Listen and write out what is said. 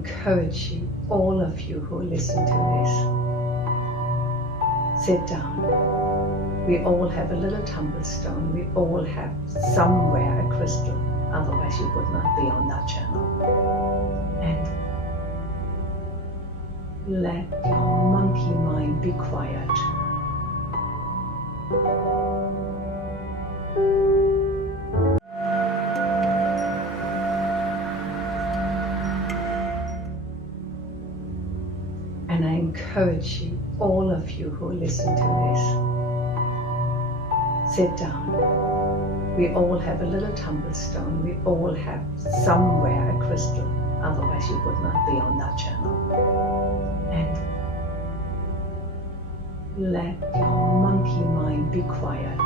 encourage you, all of you who listen to this, sit down. We all have a little tumblestone. We all have somewhere a crystal. Otherwise you would not be on that channel. And let your monkey mind be quiet. And I encourage you, all of you who listen to this, sit down. We all have a little tumblestone. We all have somewhere a crystal. Otherwise you would not be on that channel. And let your monkey mind be quiet.